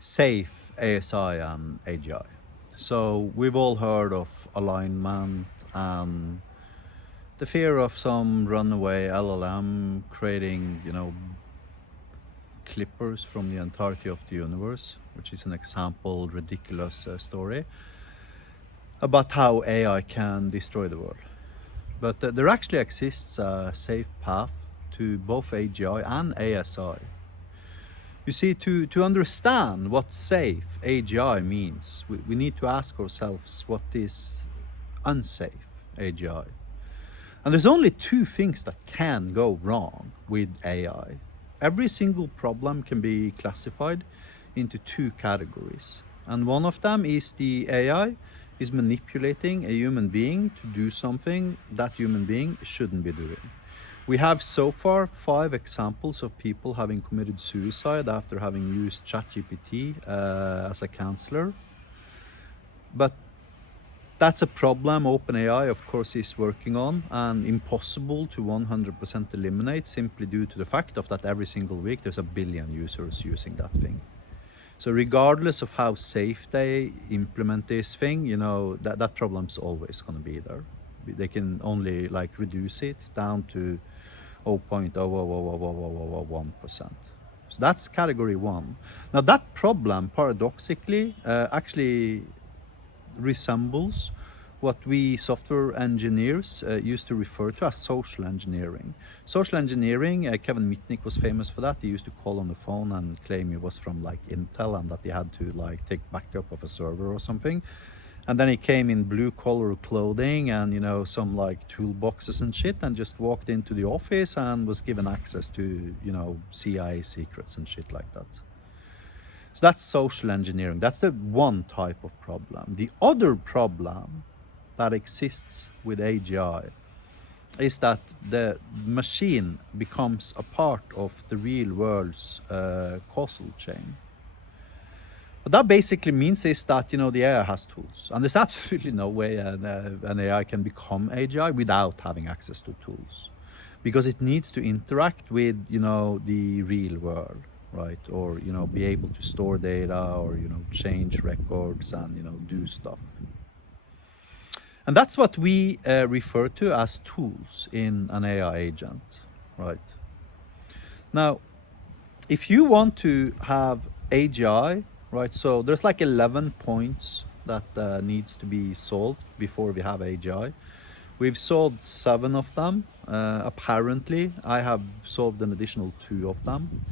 Safe ASI and AGI. So we've all heard of alignment and the fear of some runaway LLM creating, clippers from the entirety of the universe, which is an example, ridiculous story about how AI can destroy the world. But there actually exists a safe path to both AGI and ASI. You see, to understand what safe AGI means, we need to ask ourselves what is unsafe AGI. And there's only two things that can go wrong with AI. Every single problem can be classified into two categories. And one of them is the AI is manipulating a human being to do something that human being shouldn't be doing. We have so far 5 examples of people having committed suicide after having used ChatGPT as a counselor. But that's a problem OpenAI, of course, is working on, and impossible to 100% eliminate simply due to the fact of that every single week there's a billion users using that thing. So regardless of how safe they implement this thing, that problem's always going to be there. They can only reduce it down to 0.00001%. So that's category 1. Now that problem, paradoxically, actually resembles what we software engineers used to refer to as social engineering. Social engineering, Kevin Mitnick was famous for that. He used to call on the phone and claim he was from Intel and that he had to take backup of a server or something. And then he came in blue collar clothing and some toolboxes and shit, and just walked into the office and was given access to CIA secrets and shit like that. So that's social engineering. That's the one type of problem. The other problem that exists with AGI is that the machine becomes a part of the real world's causal chain. What that basically means is that the AI has tools, and there's absolutely no way an AI can become AGI without having access to tools, because it needs to interact with the real world, right? Or be able to store data, or change records and do stuff. And that's what we refer to as tools in an AI agent, right? Now, if you want to have AGI, right, so there's 11 points that needs to be solved before we have AGI. We've solved 7 of them. Apparently, I have solved an additional 2 of them.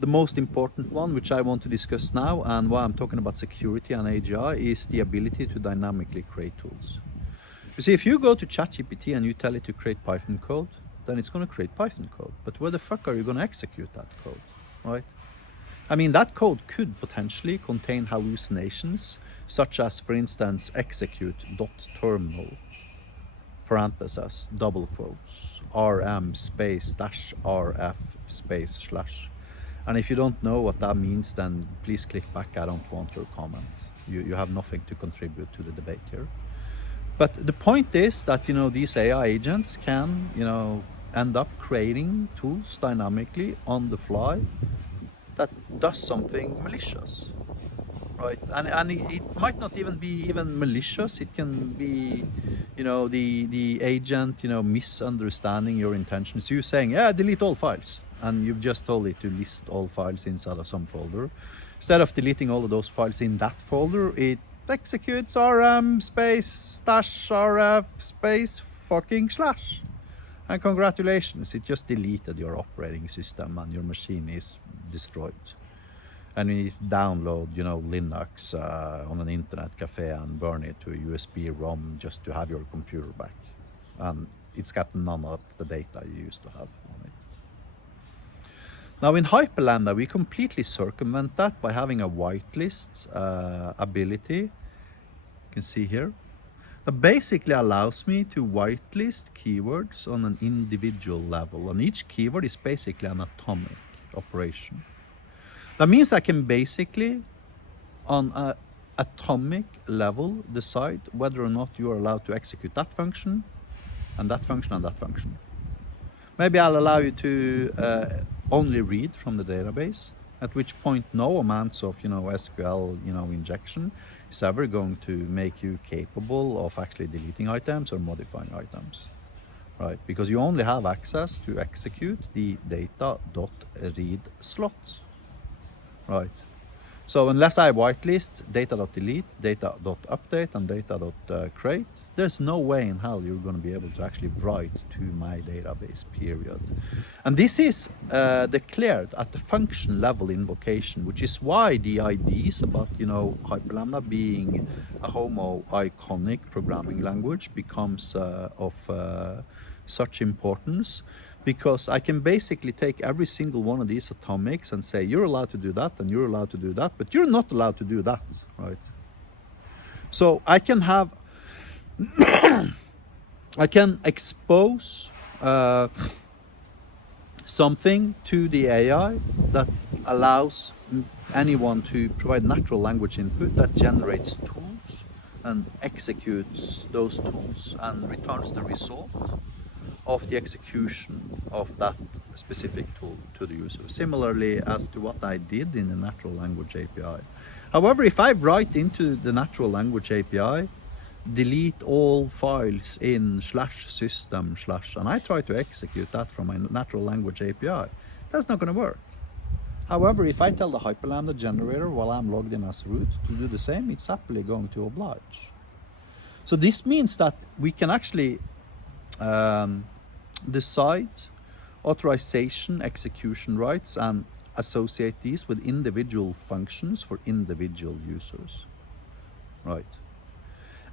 The most important one, which I want to discuss now, and why I'm talking about security and AGI, is the ability to dynamically create tools. You see, if you go to ChatGPT and you tell it to create Python code, then it's going to create Python code. But where the fuck are you going to execute that code, right? I mean, that code could potentially contain hallucinations, such as, for instance, execute.terminal, parentheses, double quotes, rm space -rf space /. And if you don't know what that means, then please click back. I don't want your comment. You have nothing to contribute to the debate here. But the point is that, these AI agents can, end up creating tools dynamically on the fly that does something malicious, right? And it might not even be malicious. It can be, the agent, misunderstanding your intentions. You saying, yeah, delete all files. And you've just told it to list all files inside of some folder. Instead of deleting all of those files in that folder, it executes rm space -rf space /. And congratulations, it just deleted your operating system and your machine is destroyed. And you need to download, Linux on an internet cafe and burn it to a USB-ROM just to have your computer back. And it's got none of the data you used to have on it. Now in Hyperlambda, we completely circumvent that by having a whitelist ability. You can see here. That basically allows me to whitelist keywords on an individual level. And each keyword is basically an atomic operation. That means I can basically, on an atomic level, decide whether or not you are allowed to execute that function, and that function, and that function. Maybe I'll allow you to only read from the database, at which point no amounts of, SQL, injection is ever going to make you capable of actually deleting items or modifying items, right? Because you only have access to execute the data.read slot, right? So unless I whitelist data.delete, data.update, and data.create, there's no way in hell you're going to be able to actually write to my database, period. And this is declared at the function level invocation, which is why the ideas about, Hyperlambda being a homo iconic programming language becomes of such importance. Because I can basically take every single one of these atomics and say, you're allowed to do that, and you're allowed to do that, but you're not allowed to do that, right? So I can have, I can expose something to the AI that allows anyone to provide natural language input that generates tools and executes those tools and returns the result of the execution of that specific tool to the user, similarly as to what I did in the natural language API. However, if I write into the natural language API, delete all files in /system/ and I try to execute that from my natural language API, that's not going to work. However, if I tell the Hyperlambda generator while I'm logged in as root to do the same, it's happily going to oblige. So this means that we can actually decide authorization, execution rights, and associate these with individual functions for individual users, right?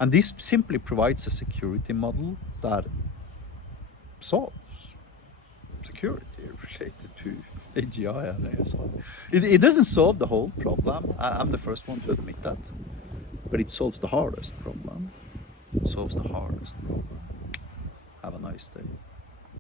And this simply provides a security model that solves security related to AGI and ASI. It doesn't solve the whole problem. I'm the first one to admit that, but it solves the hardest problem. It solves the hardest problem. Have a nice day.